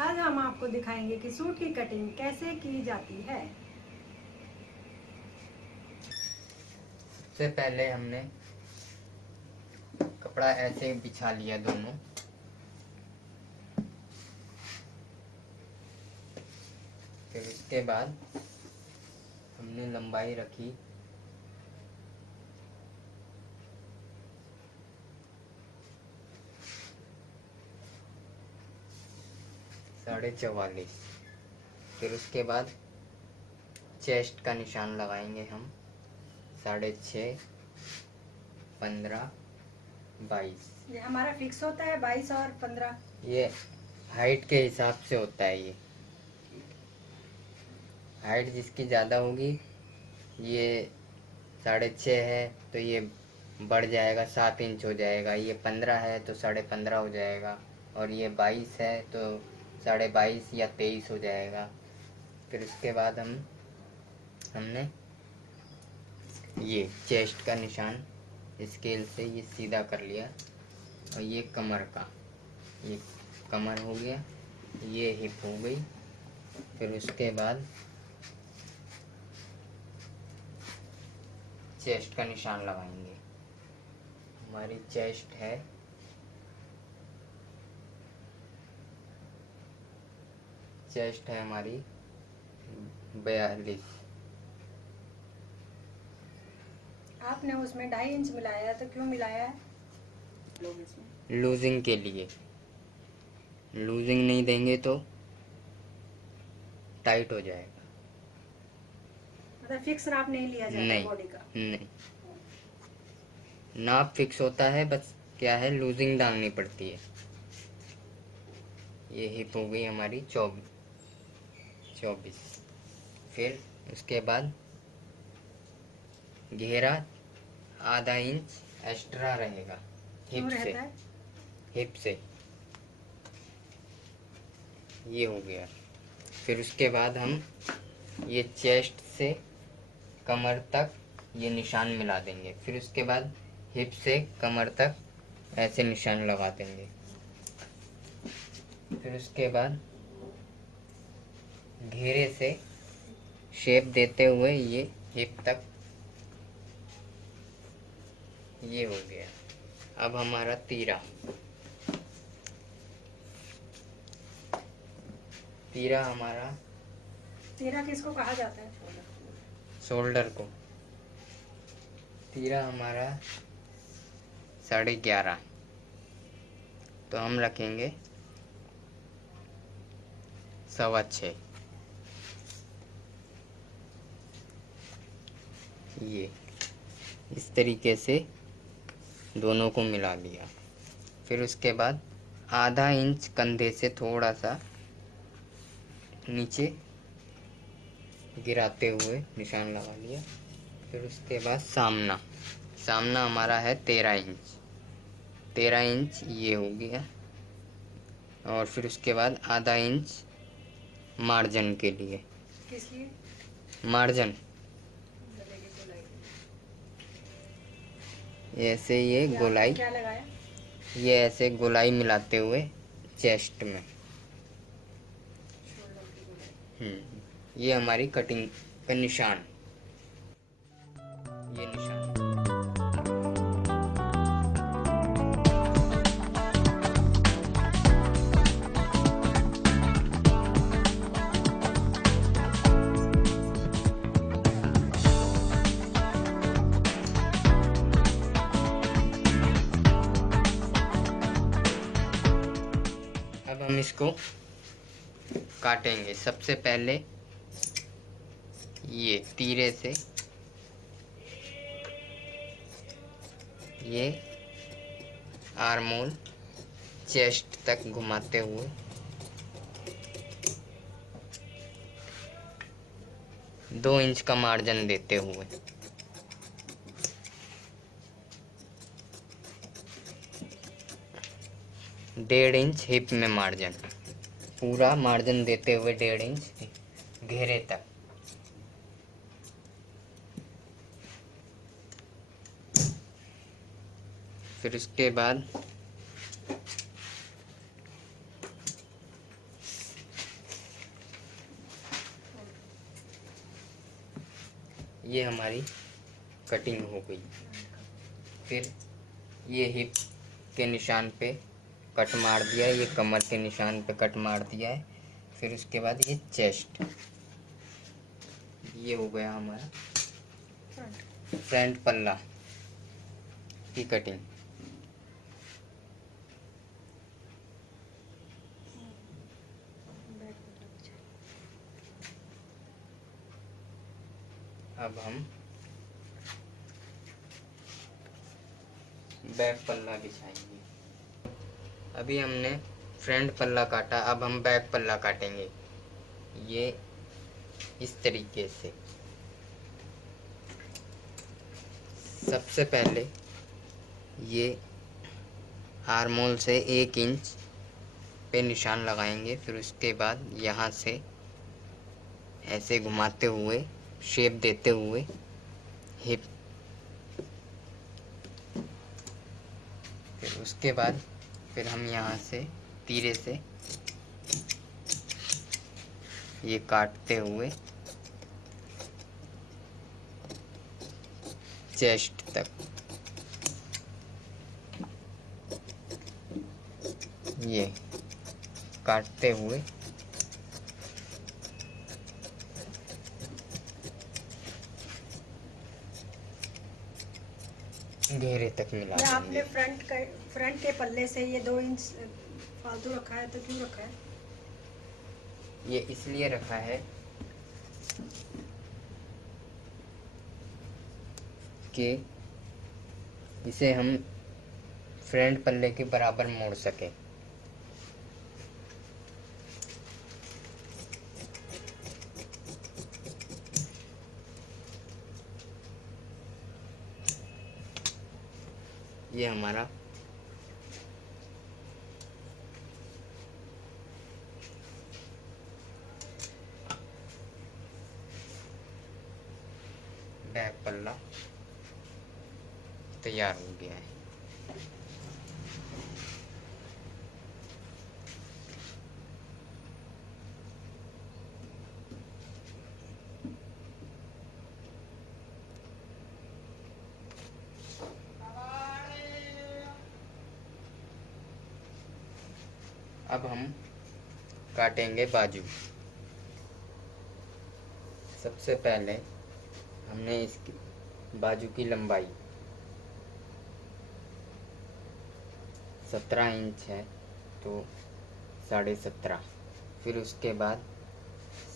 आज हम आपको दिखाएंगे कि सूट की कटिंग कैसे की जाती है। सबसे पहले हमने कपड़ा ऐसे बिछा लिया दोनों। फिर उसके बाद हमने लंबाई रखी 44.5। फिर उसके बाद चेस्ट का निशान लगाएंगे हम 6.5, 15, 22। ये हमारा फिक्स होता है 22 और 15। ये हाइट के हिसाब से होता है। ये हाइट जिसकी ज़्यादा होगी, ये 6.5 है तो ये बढ़ जाएगा, 7 इंच हो जाएगा। ये 15 है तो 15.5 हो जाएगा। और ये 22 है तो 22.5 या 23 हो जाएगा। फिर उसके बाद हमने ये चेस्ट का निशान स्केल से ये सीधा कर लिया। और ये कमर का, ये कमर हो गया, ये हिप हो गई। फिर उसके बाद चेस्ट का निशान लगाएंगे। हमारी चेस्ट है 42। आपने उसमें 2.5 इंच मिलाया, तो क्यों मिलाया है? लूजिंग के लिए। लूजिंग नहीं देंगे तो टाइट हो जाएगा। मतलब फिक्स नाप नहीं लिया जाता नहीं, बॉडी का? नहीं, नाप फिक्स होता है, बस क्या है, लूजिंग डालनी पड़ती है। ये हिप हो गई हमारी 24। फिर उसके बाद घेरा आधा इंच एक्स्ट्रा रहेगा हिप क्यों से। रहता है? हिप से ये हो गया। फिर उसके बाद हम ये चेस्ट से कमर तक ये निशान मिला देंगे। फिर उसके बाद हिप से कमर तक ऐसे निशान लगा देंगे। फिर उसके बाद घेरे से शेप देते हुए ये हिप तक ये हो गया। अब हमारा तीरा हमारा तीरा किसको कहा जाता है? शोल्डर को। तीरा हमारा 11.5, तो हम रखेंगे 6.25। ये इस तरीके से दोनों को मिला लिया। फिर उसके बाद आधा इंच कंधे से थोड़ा सा नीचे गिराते हुए निशान लगा लिया। फिर उसके बाद सामना हमारा है 13 इंच। 13 इंच ये हो गया। और फिर उसके बाद आधा इंच मार्जिन के लिए। किस लिए? मार्जिन ऐसे ये गोलाई, क्या लगाया? ये ऐसे गोलाई मिलाते हुए चेस्ट में। ये हमारी कटिंग का निशान। ये निशान अब हम इसको काटेंगे। सबसे पहले ये तीरे से ये आर्मोल चेस्ट तक घुमाते हुए 2 इंच का मार्जिन देते हुए 1.5 इंच हिप में मार्जिन, पूरा मार्जिन देते हुए 1.5 इंच घेरे तक। फिर उसके बाद ये हमारी कटिंग हो गई। फिर ये हिप के निशान पे कट मार दिया है, ये कमर के निशान पे कट मार दिया है। फिर उसके बाद ये चेस्ट, ये हो गया हमारा फ्रंट पल्ला की कटिंग। अब हम बैक पल्ला बिछाएंगे। अभी हमने फ्रंट पल्ला काटा, अब हम बैक पल्ला काटेंगे। ये इस तरीके से। सबसे पहले ये आर्मोल से 1 इंच पे निशान लगाएंगे। फिर उसके बाद यहाँ से ऐसे घुमाते हुए, शेप देते हुए हिप, फिर उसके बाद फिर हम यहाँ से तीरे से ये काटते हुए चेस्ट तक, ये काटते हुए घेरे तक मिला ये देंगे। आपने फ्रंट के पल्ले से ये 2 इंच फालतू रखा है, तो क्यों रखा है? ये इसलिए रखा है कि इसे हम फ्रंट पल्ले के बराबर मोड़ सके। ये हमारा बैक पल्ला तैयार हो गया है। अब हम काटेंगे बाजू। सबसे पहले हमने इसकी बाजू की लंबाई 17 इंच है, तो 17.5। फिर उसके बाद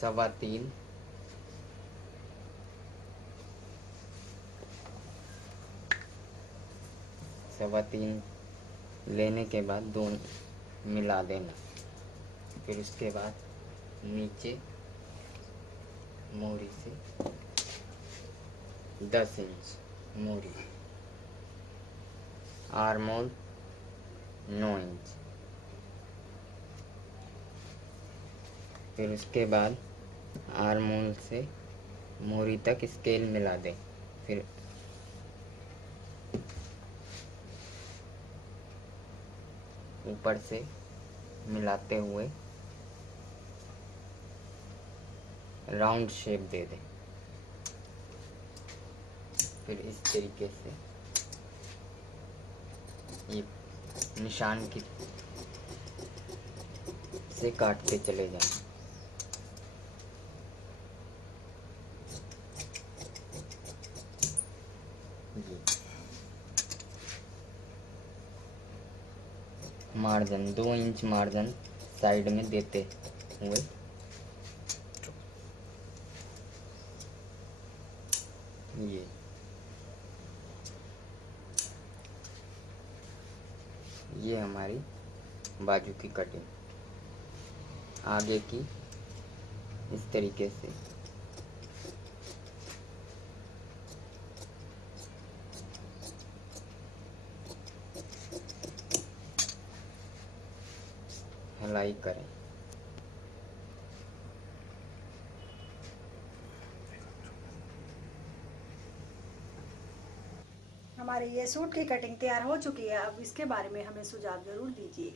3.25, लेने के बाद दोनों मिला देना। फिर उसके बाद नीचे मोरी से 10 इंच मोरी, आर्मोल 9 इंच। फिर उसके बाद आर्मोल से मोरी तक स्केल मिला दें। फिर ऊपर से मिलाते हुए राउंड शेप दे दें। फिर इस तरीके से ये निशान की से काटते चले जाएं। मार्जिन 2 इंच मार्जिन साइड में देते हुए ये हमारी बाजू की कटिंग आगे की इस तरीके से। हलाई करें। हमारे ये सूट की कटिंग तैयार हो चुकी है। अब इसके बारे में हमें सुझाव जरूर दीजिए।